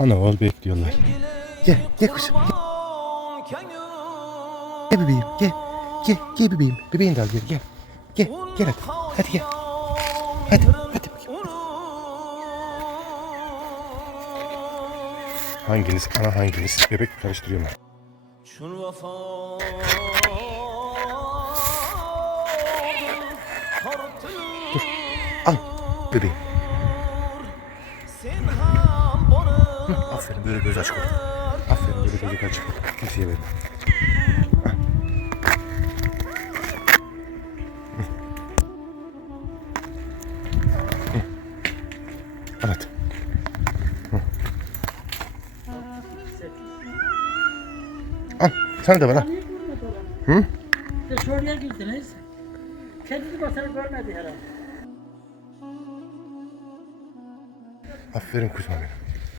Ana oğul bekliyorlar. Gel, gel kızım. Gel, gel bebeğim, gel. Gel, gel bebeğim. Bebeğini de al gel, gel. Gel, gel hadi. Hadi gel. Hadi, hadi bakayım. Hanginiz ana hanginiz bebek karıştırıyorum ben. Çün vefa Al bebeğim. Böyle göz açık ol. Aferin böyle göz açık ol. Kimseye verme. Hı. Al da ver al. Hı? Şuraya girdiniz. Kendini basarı görmedi herhalde. Aferin kuzuma benim.